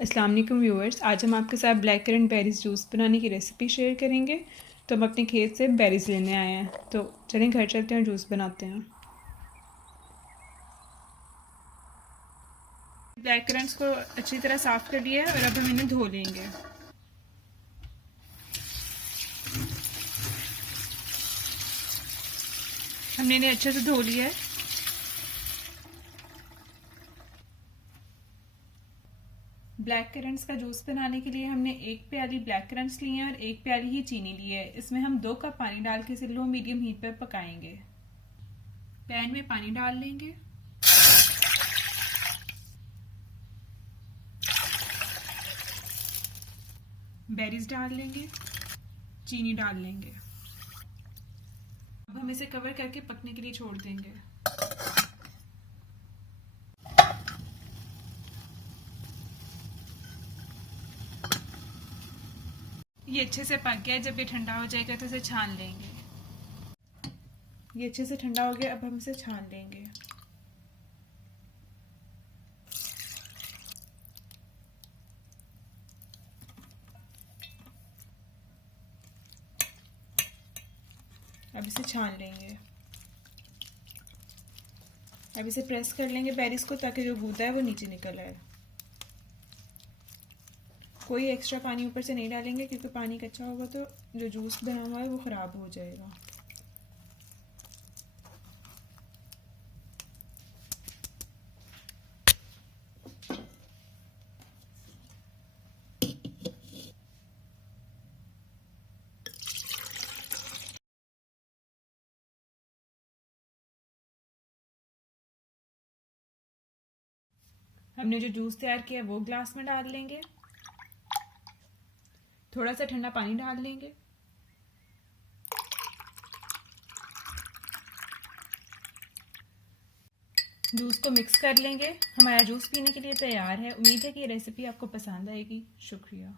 अस्सलाम वालेकुम व्यूअर्स, आज हम आपके साथ ब्लैक करंट बेरीज़ जूस बनाने की रेसिपी शेयर करेंगे। तो हम अपने खेत से बेरीज़ लेने आए हैं, तो चलें घर चलते हैं और जूस बनाते हैं। ब्लैक करंट्स को अच्छी तरह साफ़ कर लिया है और अब हम इन्हें धो लेंगे। हमने इन्हें अच्छे से धो लिया है। ब्लैक करंट्स का जूस बनाने के लिए हमने 1 प्याली ब्लैक करंट्स लिए हैं और 1 प्याली ही चीनी ली है। इसमें हम 2 कप पानी डाल के इसे लो मीडियम हीट पर पकाएंगे। पैन में पानी डाल लेंगे। बेरीज डाल लेंगे, चीनी डाल लेंगे। अब हम इसे कवर करके पकने के लिए छोड़ देंगे। ये अच्छे से पक गया है। जब ये ठंडा हो जाएगा तो इसे छान लेंगे। ये अच्छे से ठंडा हो गया, अब हम इसे छान लेंगे। अब इसे छान लेंगे। अब इसे प्रेस कर लेंगे बेरीज को, ताकि जो गूदा है वो नीचे निकल आए। कोई एक्स्ट्रा पानी ऊपर से नहीं डालेंगे, क्योंकि पानी कच्चा होगा तो जो जूस बना हुआ है वो ख़राब हो जाएगा। हमने जो जूस तैयार किया है वो ग्लास में डाल लेंगे। थोड़ा सा ठंडा पानी डाल लेंगे। जूस को मिक्स कर लेंगे। हमारा जूस पीने के लिए तैयार है। उम्मीद है कि ये रेसिपी आपको पसंद आएगी। शुक्रिया।